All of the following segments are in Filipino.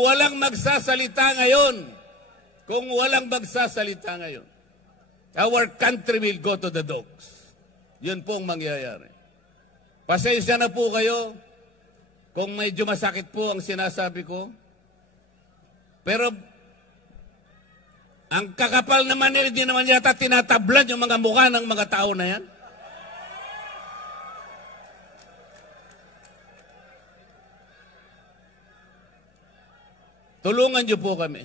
walang magsasalita ngayon, our country will go to the dogs. Yun pong mangyayari. Pasensya na po kayo kung medyo masakit po ang sinasabi ko. Pero ang kakapal naman nila, di naman yata tinatablad yung mga mukha ng mga tao na yan. Tulungan niyo po kami.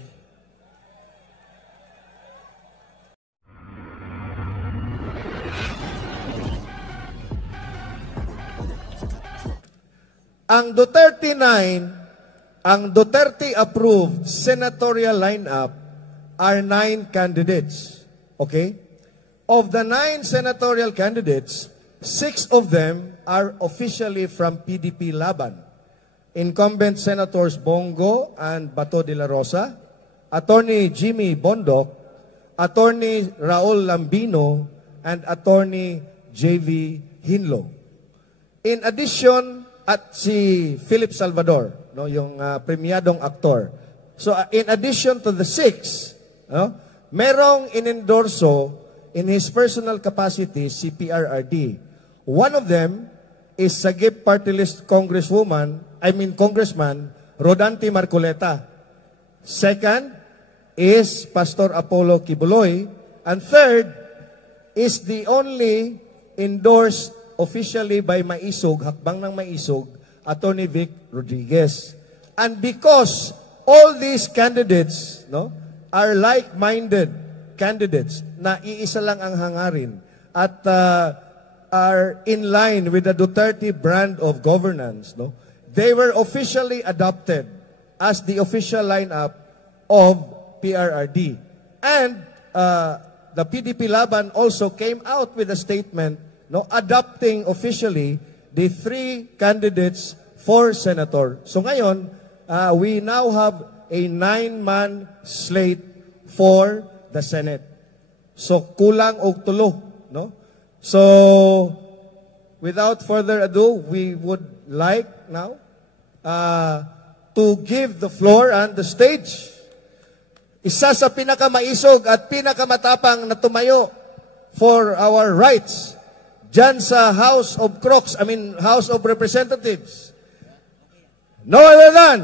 Ang Duterte 9, ang Duterte-approved senatorial lineup are 9 candidates. Okay? Of the 9 senatorial candidates, 6 of them are officially from PDP Laban. Incumbent Senators Bongo and Bato de la Rosa, Attorney Jimmy Bondoc, Attorney Raul Lambino, and Attorney J.V. Hinlo. In addition, at si Philip Salvador, no, yung premiadong aktor. So in addition to the 6, no, merong inendorso in his personal capacity si PRRD. One of them is Sagip Party List Congressman Rodante Marcoleta. Second is Pastor Apollo Kibuloy. And third is the only endorsed officially by Maisog, hakbang ng Maisog, Attorney Vic Rodriguez. And because all these candidates, no, are like-minded candidates na iisa lang ang hangarin at are in line with the Duterte brand of governance, no, they were officially adopted as the official lineup of PRRD. And the PDP Laban also came out with a statement, no, adopting officially the 3 candidates for senator. So ngayon, we now have a 9-man slate for the Senate. So kulang og tulo, no? So without further ado, we would like now to give the floor and the stage. Isa sa pinakamaisog at pinakamatapang na tumayo for our rights dyan sa House of Representatives. No other than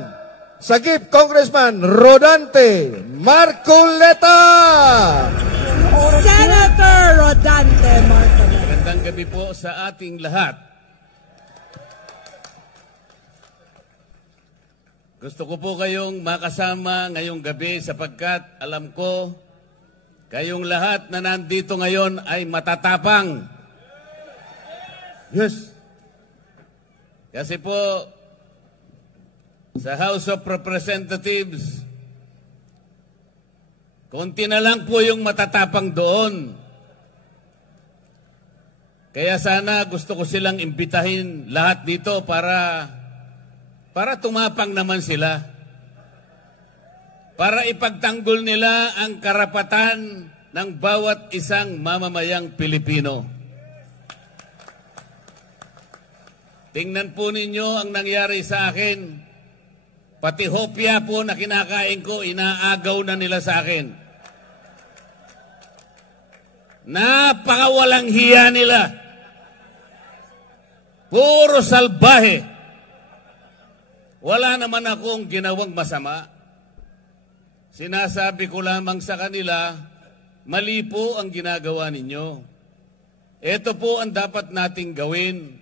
Sagip Congressman Rodante Marcoleta. Senator Rodante Marcoleta. Magandang gabi po sa ating lahat. Gusto ko po kayong makasama ngayong gabi sapagkat alam ko kayong lahat na nandito ngayon ay matatapang. Yes. Kasi po, sa House of Representatives, konti na lang po yung matatapang doon. Kaya sana gusto ko silang imbitahin lahat dito para tumapang naman sila. Para ipagtanggol nila ang karapatan ng bawat isang mamamayang Pilipino. Tingnan po ninyo ang nangyari sa akin. Pati hopya po na kinakain ko, inaagaw na nila sa akin. Napakawalang hiya nila. Puro salbahe. Wala naman akong ginawang masama. Sinasabi ko lamang sa kanila, mali po ang ginagawa ninyo. Ito po ang dapat nating gawin.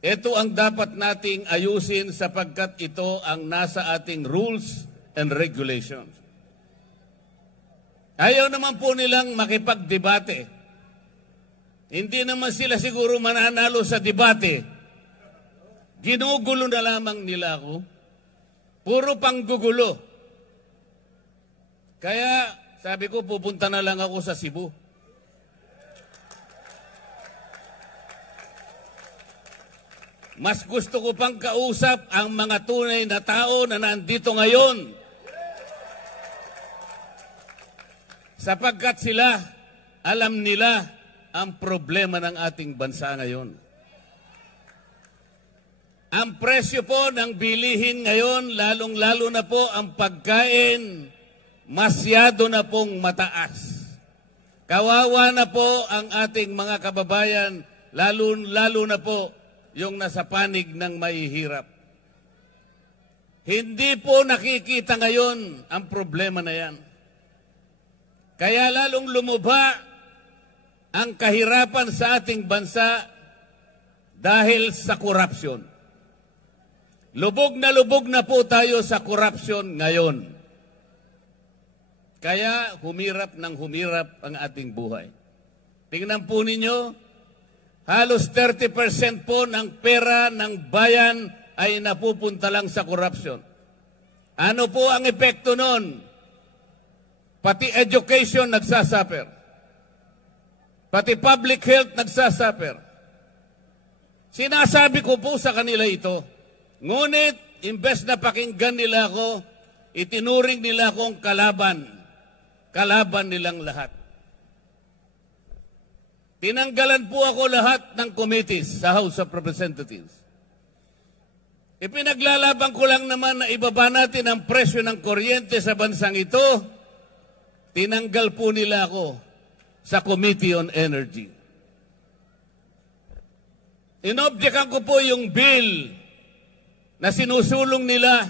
Ito ang dapat nating ayusin sapagkat ito ang nasa ating rules and regulations. Ayaw naman po nilang makipagdebate. Hindi naman sila siguro mananalo sa debate. Ginugulo na lamang nila ako. Puro panggugulo. Kaya sabi ko pupunta na lang ako sa Cebu. Mas gusto ko pang kausap ang mga tunay na tao na nandito ngayon. Sapagkat sila, alam nila ang problema ng ating bansa ngayon. Ang presyo po ng bilihin ngayon, lalong-lalo na po ang pagkain, masyado na pong mataas. Kawawa na po ang ating mga kababayan, lalo na po yung nasa panig ng mahihirap. Hindi po nakikita ngayon ang problema na yan. Kaya lalong lumubha ang kahirapan sa ating bansa dahil sa korupsyon. Lubog na po tayo sa korupsyon ngayon. Kaya humirap ang ating buhay. Tingnan po ninyo, halos 30% po ng pera ng bayan ay napupunta lang sa korupsyon. Ano po ang epekto nun? Pati education nagsasuffer. Pati public health nagsasuffer. Sinasabi ko po sa kanila ito, ngunit imbes na pakinggan nila ako, itinuring nila akong kalaban. Kalaban nilang lahat. Tinanggalan po ako lahat ng committees sa House of Representatives. Ipinaglalaban ko lang naman na ibaba natin ang presyo ng kuryente sa bansang ito. Tinanggal po nila ako sa Committee on Energy. Inobjekan ko po yung bill na sinusulong nila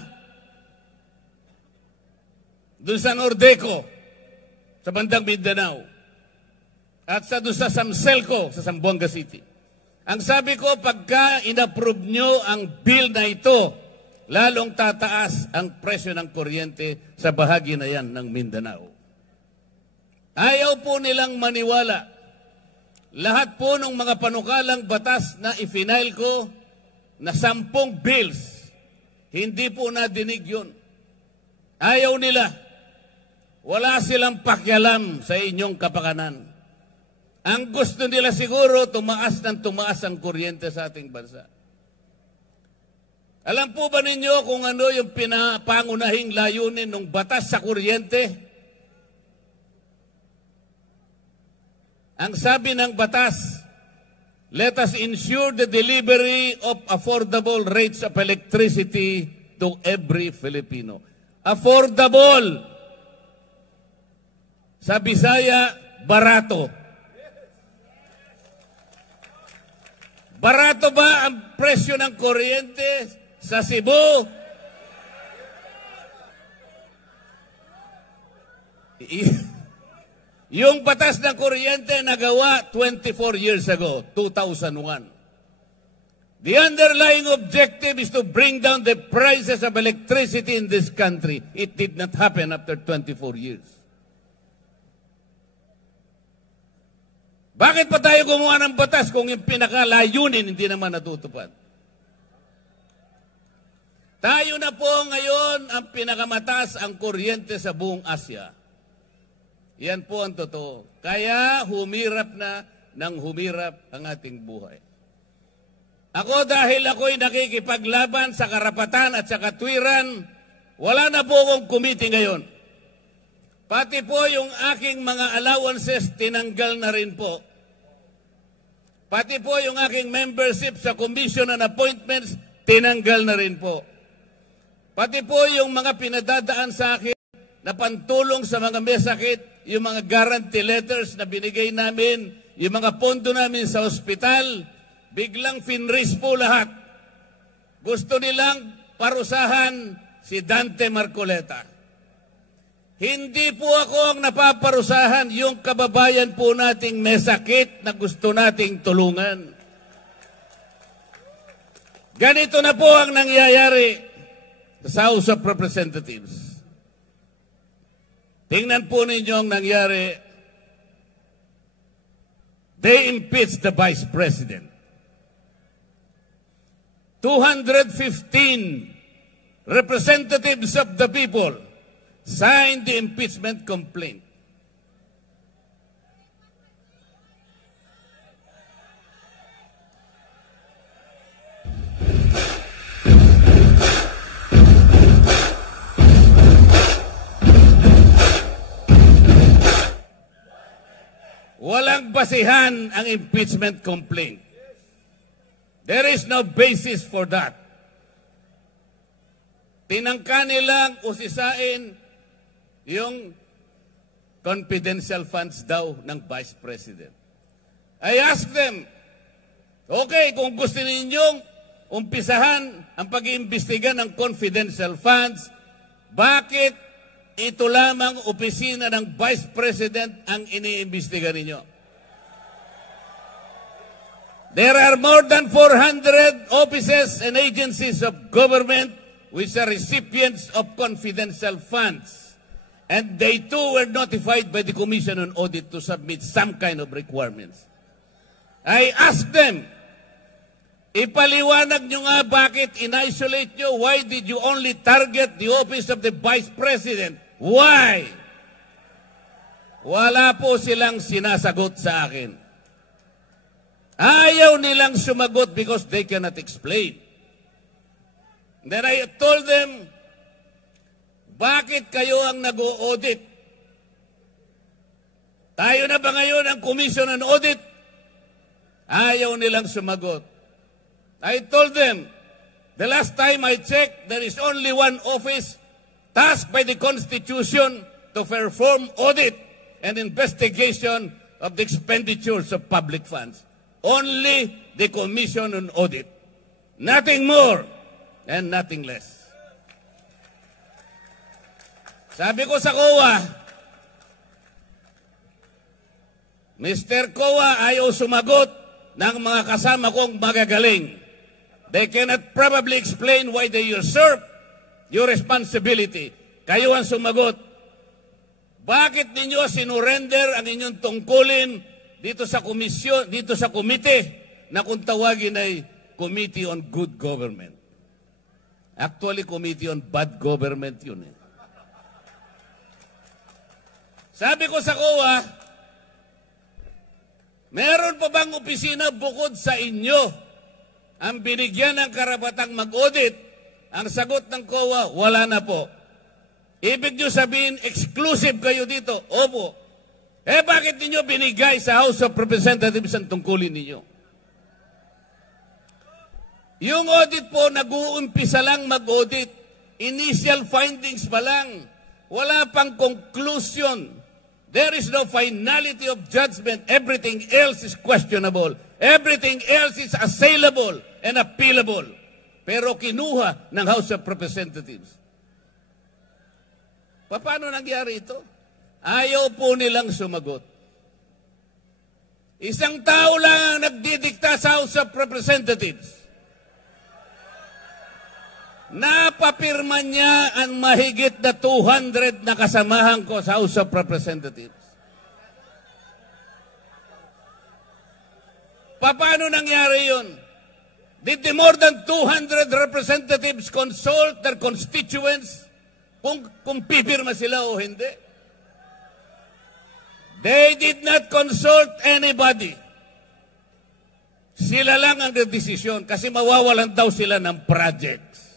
doon sa Nordeco, sa bandang Mindanao, at doon sa Samselco, sa Zamboanga City. Ang sabi ko, pagka inapprove nyo ang bill na ito, lalong tataas ang presyo ng kuryente sa bahagi na yan ng Mindanao. Ayaw po nilang maniwala. Lahat po ng mga panukalang batas na ifinail ko na 10 bills, hindi po nadinig yun. Ayaw nila. Wala silang pakialam sa inyong kapakanan. Ang gusto nila siguro, tumaas ang kuryente sa ating bansa. Alam po ba ninyo kung ano yung pinapangunahing layunin ng batas sa kuryente? Ang sabi ng batas, let us ensure the delivery of affordable rates of electricity to every Filipino. Affordable. Sa Bisaya, barato. Barato ba ang presyo ng kuryente sa Cebu? Yung batas ng kuryente nagawa 24 years ago, 2001. The underlying objective is to bring down the prices of electricity in this country. It did not happen after 24 years. Bakit pa tayo gumawa ng batas kung yung pinakalayunin hindi naman natutupad? Tayo na po ngayon ang pinakamataas ang kuryente sa buong Asia. Yan po ang totoo. Kaya humirap na ng humirap ang ating buhay. Ako dahil ako'y nakikipaglaban sa karapatan at sa katwiran, wala na po akong committee ngayon. Pati po yung aking mga allowances tinanggal na rin po. Pati po yung aking membership sa Commission on Appointments tinanggal na rin po. Pati po yung mga pinadadaan sa akin na pantulong sa mga may sakit, yung mga guarantee letters na binigay namin, yung mga pondo namin sa ospital, biglang finraise po lahat. Gusto nilang parusahan si Dante Marcoleta. Hindi po ako ang napaparusahan, yung kababayan po nating may sakit na gusto nating tulungan. Ganito na po ang nangyayari sa House of Representatives. Tingnan po ninyo ang nangyari. They impeached the Vice President. 215 representatives of the people signed the impeachment complaint. Walang basihan ang impeachment complaint. There is no basis for that. tinangka nilang usisain yung confidential funds daw ng Vice President. I asked them, okay, kung gusto ninyong umpisahan ang pag-iimbestiga ng confidential funds, bakit ito lamang opisina ng Vice President ang iniimbestiga ninyo? There are more than 400 offices and agencies of government which are recipients of confidential funds. And they too were notified by the Commission on Audit to submit some kind of requirements. I asked them, ipaliwanag nyo nga bakit in-isolate nyo? Why did you only target the office of the Vice President? Why? Wala po silang sinasagot sa akin. Ayaw nilang sumagot because they cannot explain. Then I told them, bakit kayo ang nag-o-audit? Tayo na ba ngayon ang Commission on Audit? Ayaw nilang sumagot. I told them, the last time I checked, there is only one office tasked by the Constitution to perform audit and investigation of the expenditures of public funds. Only the Commission on Audit. Nothing more and nothing less. Sabi ko sa COA, Mr. COA, ayaw sumagot ng mga kasama kong magagaling. They cannot probably explain why they usurp your responsibility. Kayo ang sumagot. Bakit ninyo sinurrender ang inyong tungkulin dito sa komisyon, dito sa komite na kung tawagin ay Committee on Good Government? Actually, Committee on Bad Government yun eh. Sabi ko sa COA, meron pa bang opisina bukod sa inyo ang binigyan ng karapatang mag-audit? Ang sagot ng COA, wala na po. Ibig nyo sabihin, exclusive kayo dito? Opo. Eh bakit ninyo binigay sa House of Representatives ang tungkulin ninyo? Yung audit po, nag-uumpisa lang mag-audit. Initial findings pa lang. Wala pang conclusion. There is no finality of judgment. Everything else is questionable. Everything else is assailable and appealable. Pero kinuha ng House of Representatives. Paano nangyari ito? Ayaw po nilang sumagot. Isang tao lang ang nagdidikta sa House of Representatives. Napapirma niya ang mahigit na 200 na kasamahan ko sa House of Representatives. Paano nangyari yun? Did the more than 200 representatives consult their constituents kung pipirma sila o hindi? They did not consult anybody. Sila lang ang nagdesisyon kasi mawawalan daw sila ng projects.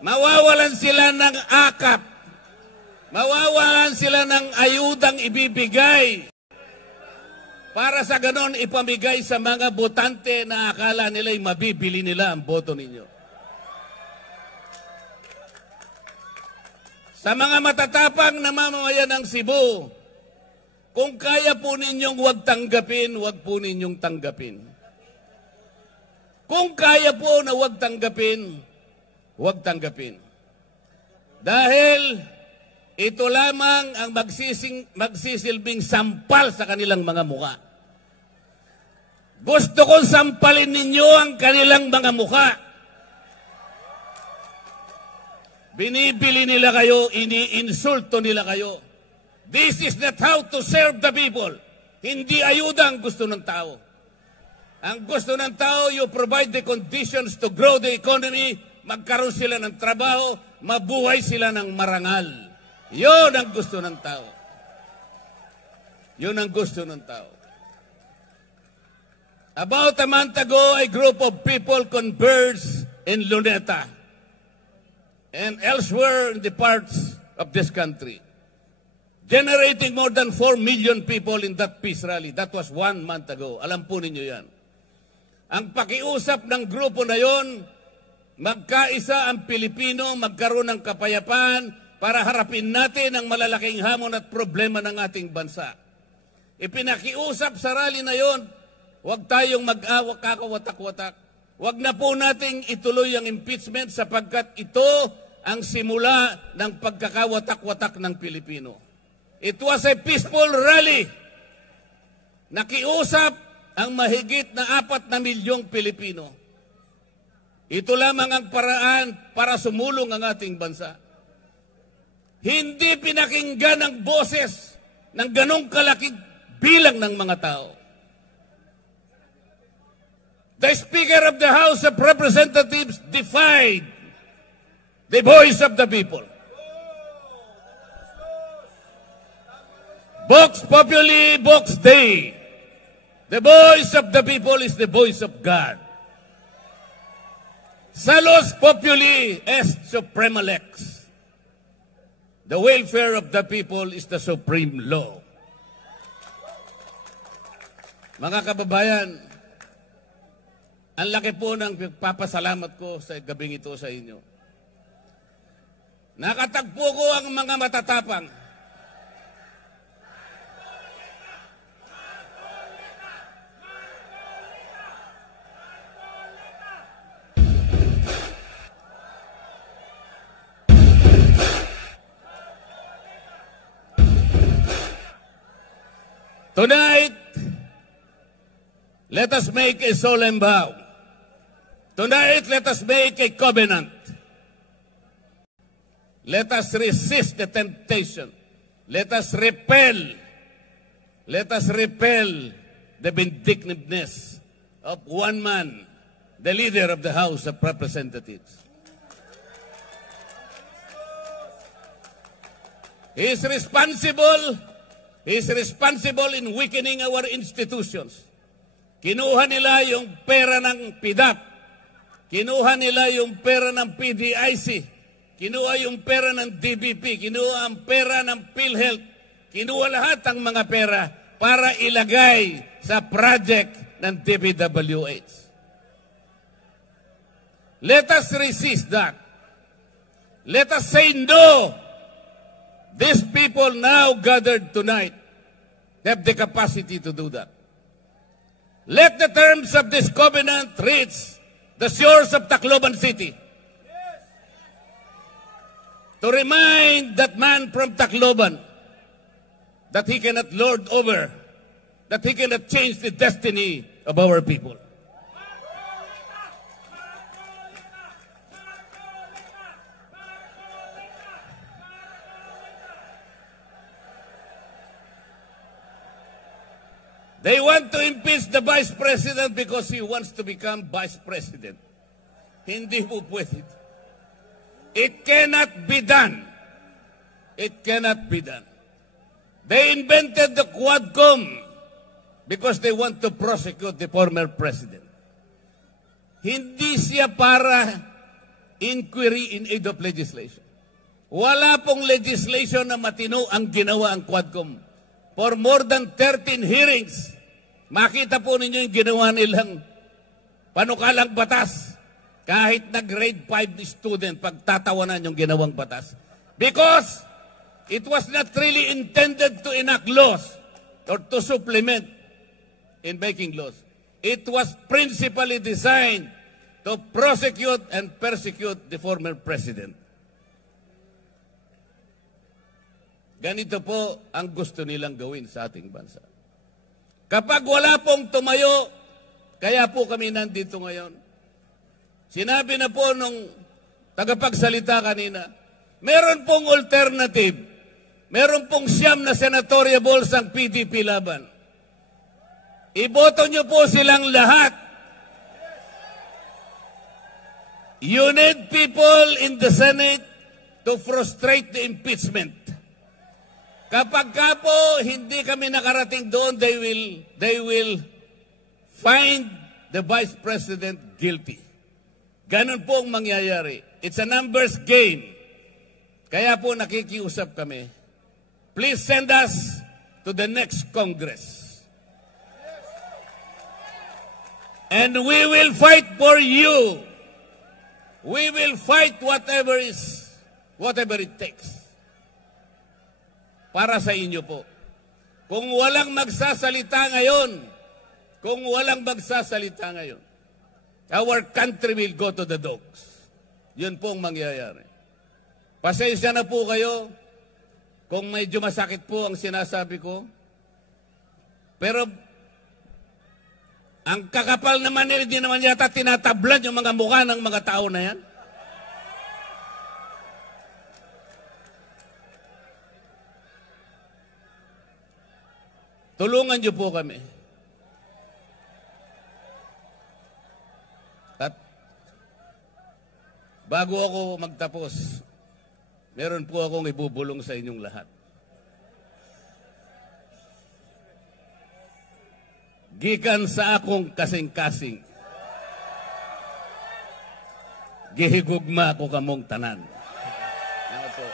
Mawawalan sila ng akap. Mawawalan sila ng ayudang ibibigay. Para sa ganon ipamigay sa mga botante na akala nila'y mabibili nila ang boto ninyo. Sa mga matatapang na mamamayan ng Cebu, kung kaya po ninyong huwag tanggapin, huwag po ninyong tanggapin. Kung kaya po na huwag tanggapin, huwag tanggapin. Dahil ito lamang ang magsisilbing sampal sa kanilang mga mukha. Gusto kong sampalin ninyo ang kanilang mga mukha. Binibili nila kayo, iniinsulto nila kayo. This is not how to serve the people. Hindi ayuda ang gusto ng tao. Ang gusto ng tao, you provide the conditions to grow the economy, magkaroon sila ng trabaho, mabuhay sila ng marangal. Yun ang gusto ng tao. Yun ang gusto ng tao. About a month ago, a group of people converged in Luneta and elsewhere in the parts of this country, generating more than 4 million people in that peace rally. That was 1 month ago. Alam po ninyo yan. Ang pakiusap ng grupo na yon, magkaisa ang Pilipino, magkaroon ng kapayapaan para harapin natin ang malalaking hamon at problema ng ating bansa. Ipinakiusap sa rally na yon, huwag tayong mag-awak kakawatak-watak. Huwag na po nating ituloy ang impeachment sapagkat ito ang simula ng pagkakawatak-watak ng Pilipino. It was a peaceful rally. Nakiusap ang mahigit na 4 milyong Pilipino. Ito lamang ang paraan para sumulong ang ating bansa. Hindi pinakinggan ang boses ng ganong kalaking bilang ng mga tao. The Speaker of the House of Representatives defied the voice of the people. Vox Populi, Vox Dei. The voice of the people is the voice of God. Salus Populi est suprema lex. The welfare of the people is the supreme law. Mga kababayan, ang laki po ng pagpapasalamat ko sa gabing ito sa inyo. Nakatagpo ko ang mga matatapang. Tonight, let us make a solemn vow. Tonight, let us make a covenant. Let us resist the temptation. Let us repel the vindictiveness of one man, the leader of the House of Representatives. He is responsible in weakening our institutions. Kinuha nila yung pera ng PDAP. Kinuha nila yung pera ng PDIC. Kinuha yung pera ng DBP. Kinuha ang pera ng PhilHealth. Kinuha lahat ang mga pera para ilagay sa project ng DPWH. Let us resist that. Let us say no. These people now gathered tonight have the capacity to do that. Let the terms of this covenant reach the shores of Tacloban City. To remind that man from Tacloban that he cannot lord over, that he cannot change the destiny of our people. They want to impeach the Vice President because he wants to become Vice President. Hindi po pwede. It cannot be done. It cannot be done. They invented the Quadcom because they want to prosecute the former president. Hindi siya para inquiry in aid of legislation. Wala pong legislation na matino ang ginawa ang Quadcom. For more than 13 hearings, makita po ninyo yung ginawa nilang panukalang batas. Kahit na grade 5 student, pagtatawanan yung ginawang batas. Because it was not really intended to enact laws or to supplement in making laws. It was principally designed to prosecute and persecute the former president. Ganito po ang gusto nilang gawin sa ating bansa. Kapag wala pong tumayo, kaya po kami nandito ngayon. Sinabi na po nung tagapagsalita kanina, meron pong alternative. Meron pong 9 na senatorial balls ang PDP laban. Iboto nyo po silang lahat. You need people in the Senate to frustrate the impeachment. Kapag ka po hindi kami nakarating doon, they will find the Vice President guilty. Ganun po ang mangyayari. It's a numbers game. Kaya po nakikiusap kami. Please send us to the next Congress. And we will fight for you. We will fight whatever it takes. Para sa inyo po. Kung walang magsasalita ngayon, our country will go to the dogs. Yun pong mangyayari. Pasensya na po kayo kung medyo masakit po ang sinasabi ko. Pero ang kakapal naman hindi naman yata tinatablan yung mga mukha ng mga tao na yan. Tulungan niyo po kami. At bago ako magtapos, meron po akong ibubulong sa inyong lahat. Gikan sa akong kasing-kasing, gihigugma ko kamong tanan. Ano po?